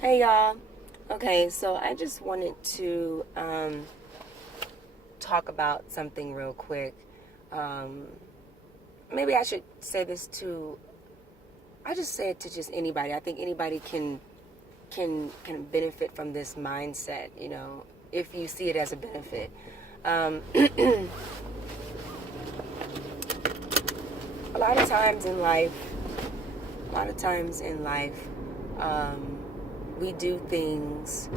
Hey y'all. Okay, so I just wanted to talk about something real quick. Um, Maybe I should say this to. I just say it to just anybody. I think anybody can benefit from this mindset. If you see it as a benefit. A lot of times in life, a lot of times in life, we do things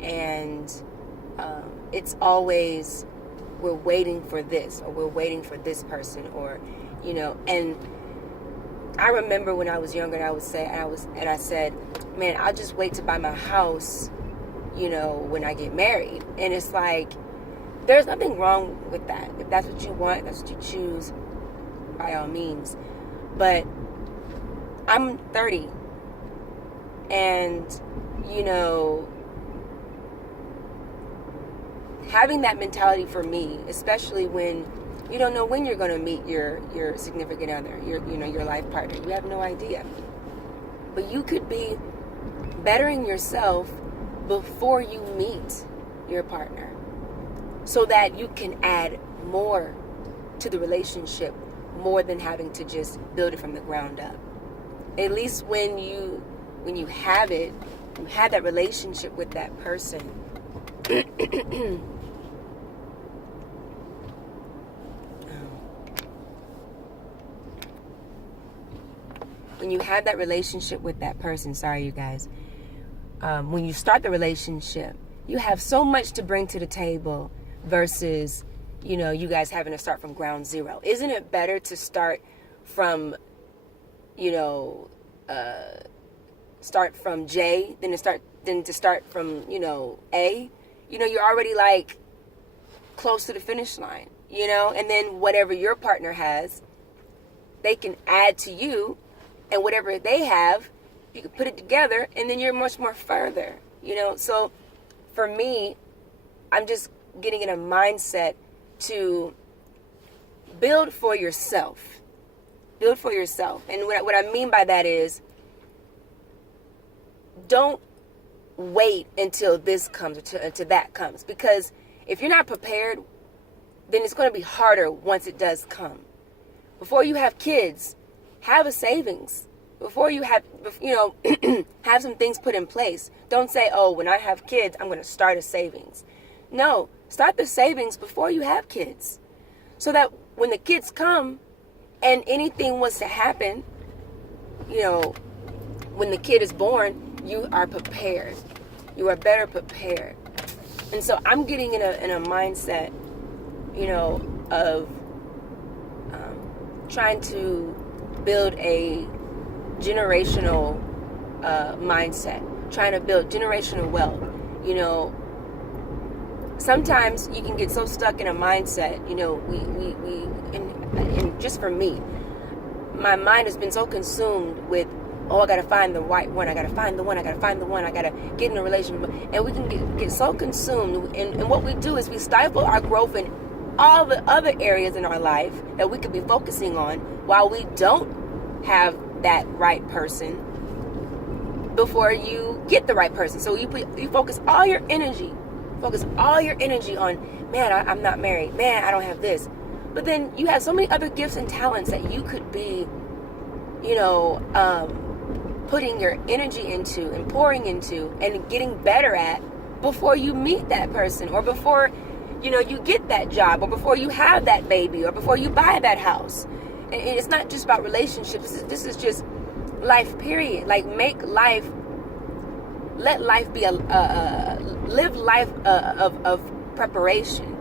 and it's always we're waiting for this or we're waiting for this person or and I remember when I was younger and I said, man, I'll just wait to buy my house, when I get married. And it's like there's nothing wrong with that. If that's what you want, that's what you choose, by all means. But I'm 30 and having that mentality for me, especially when you don't know when you're going to meet your significant other, your life partner. You have no idea. But you could be bettering yourself before you meet your partner so that you can add more to the relationship more than having to just build it from the ground up. At least when you have it, you have that relationship with that person. When you have that relationship with that person, sorry you guys, when you start the relationship, you have so much to bring to the table versus, you guys having to start from ground zero. Isn't it better to start from, start from J than to start from, A? You're already like close to the finish line, and then whatever your partner has, they can add to you. And whatever they have, you can put it together, and then you're much more further, So for me, I'm just getting in a mindset to build for yourself. Build for yourself. And what I mean by that is, don't wait until this comes, until that comes. Because if you're not prepared, then it's going to be harder once it does come. Before you have kids, have a savings. Before you have, have some things put in place. Don't say, oh, when I have kids, I'm going to start a savings. No, start the savings before you have kids. So that when the kids come and anything was to happen, when the kid is born, you are prepared. You are better prepared. And so I'm getting in a mindset, of trying to build a generational mindset, trying to build generational wealth. Sometimes you can get so stuck in a mindset, and just for me, my mind has been so consumed with, oh, I gotta find the right one, I gotta find the one, I gotta get in a relationship, and we can get so consumed, and what we do is we stifle our growth in all the other areas in our life that we could be focusing on while we don't have that right person before you get the right person. So you focus all your energy on, man, I'm not married, man, I don't have this. But then you have so many other gifts and talents that you could be, putting your energy into and pouring into and getting better at before you meet that person, or before you get that job, or before you have that baby, or before you buy that house. And it's not just about relationships. This is just life, period. Like, let life be live life of preparation.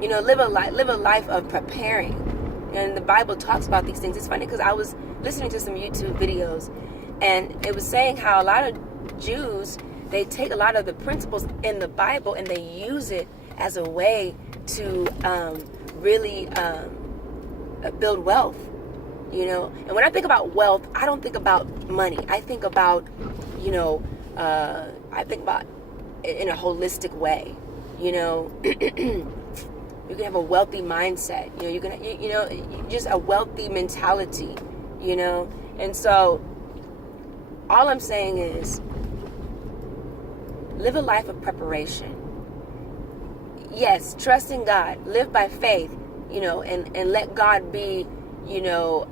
Live a life of preparing. And the Bible talks about these things. It's funny because I was listening to some YouTube videos, and it was saying how a lot of Jews, they take a lot of the principles in the Bible and they use it as a way to really build wealth, And when I think about wealth, I don't think about money. I think about, I think about it in a holistic way, You can have a wealthy mindset, you can, just a wealthy mentality, And so all I'm saying is, live a life of preparation. Yes, trust in God, live by faith, and let God be, your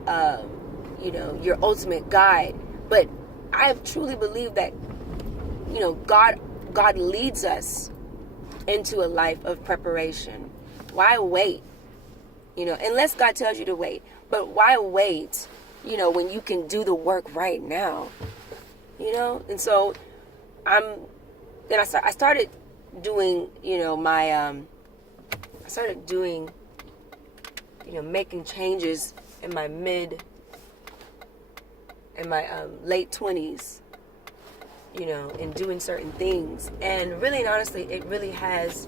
ultimate guide. But I truly believe that, God leads us into a life of preparation. Why wait? Unless God tells you to wait. But why wait, when you can do the work right now? And so I started doing, making changes in my late 20s, in doing certain things. And really and honestly, it really has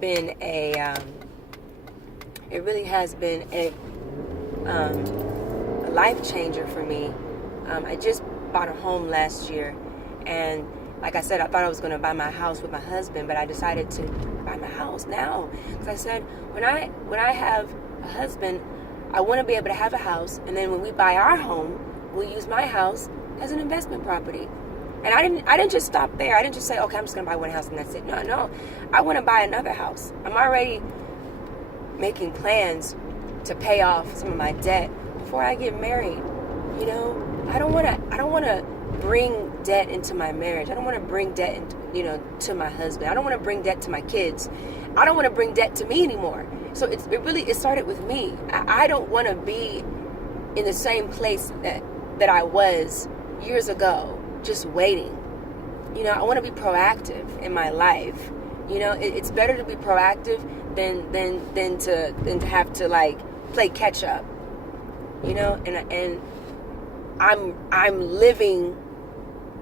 been a life changer for me. I just bought a home last year, and like I said, I thought I was going to buy my house with my husband, but I decided to buy my house now. Because I said, when I have a husband, I want to be able to have a house, and then when we buy our home, we'll use my house as an investment property. And I didn't just stop there. I didn't just say, okay, I'm just going to buy one house and that's it. No. I want to buy another house. I'm already making plans to pay off some of my debt before I get married. I don't want to bring debt into my marriage. I don't want to bring debt to my husband. I don't want to bring debt to my kids. I don't want to bring debt to me anymore. So it started with me. I don't want to be in the same place that I was years ago, just waiting. I want to be proactive in my life. It's better to be proactive than to have to play catch up. And I'm living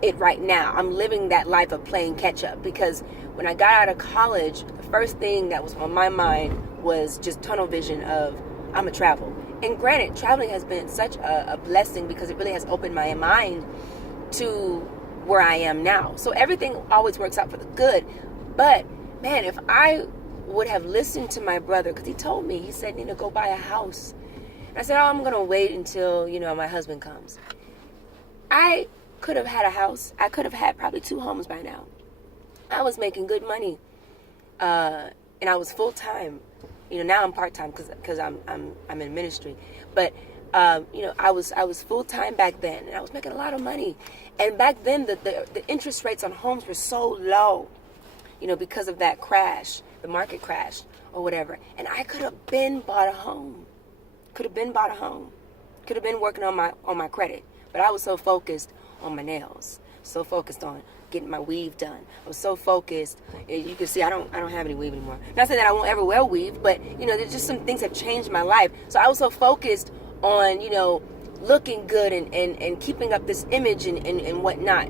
it right now. I'm living that life of playing catch up, because when I got out of college, the first thing that was on my mind was just tunnel vision of I'm gonna travel. And granted, traveling has been such a blessing, because it really has opened my mind to where I am now. So everything always works out for the good. But man, if I would have listened to my brother, because he told me, he said, Nina, go buy a house. And I said, I'm going to wait until, my husband comes. I could have had a house. I could have had probably 2 homes by now. I was making good money. And I was full-time. Now I'm part-time because I'm in ministry. But, I was full-time back then, and I was making a lot of money. And back then, the interest rates on homes were so low, because of that crash, the market crash or whatever. And I could have been bought a home. Could have been working on my credit. But I was so focused on my nails, so focused on getting my weave done. I was so focused. You can see I don't have any weave anymore. Not saying that I won't ever wear weave, but there's just some things that changed my life. So I was so focused on looking good and keeping up this image and whatnot.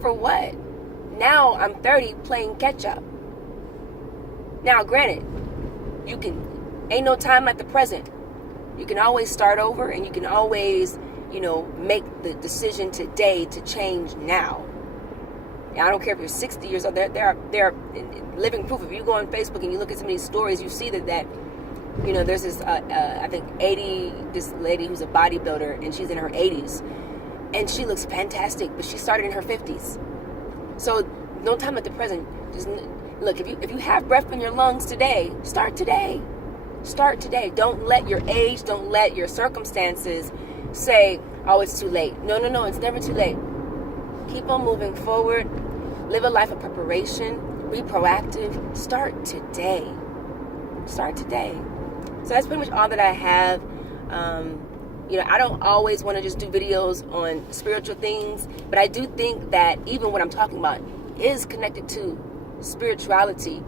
For what? Now I'm 30 playing catch up. Now granted, ain't no time like the present. You can always start over, and you can always, make the decision today to change now. And I don't care if you're 60 years old. They're living proof. If you go on Facebook and you look at some of these stories, you see that there's this, I think this lady who's a bodybuilder, and she's in her 80s, and she looks fantastic, but she started in her 50s. So no time at the present. Just look, if you have breath in your lungs today, start today. Start today. Don't let your age, don't let your circumstances say, oh, it's too late. No, it's never too late. Keep on moving forward. Live a life of preparation. Be proactive. Start today. So that's pretty much all that I have. I don't always want to just do videos on spiritual things, but I do think that even what I'm talking about is connected to spirituality.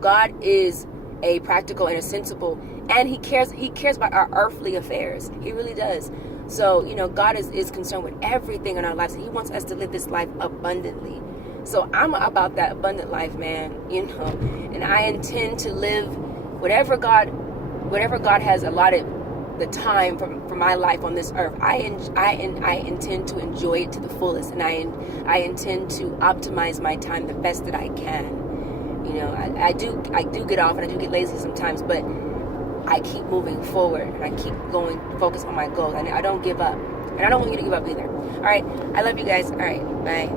God is a practical and a sensible, and he cares about our earthly affairs. He really does. So, God is concerned with everything in our lives. He wants us to live this life abundantly. So I'm about that abundant life, man, and I intend to live whatever God has allotted the time for my life on this earth. I intend to enjoy it to the fullest, and I intend to optimize my time the best that I can. I do get off, and I do get lazy sometimes, but I keep moving forward, and I keep going focused on my goals. I don't give up, and I don't want you to give up either. All right, I love you guys. All right, bye.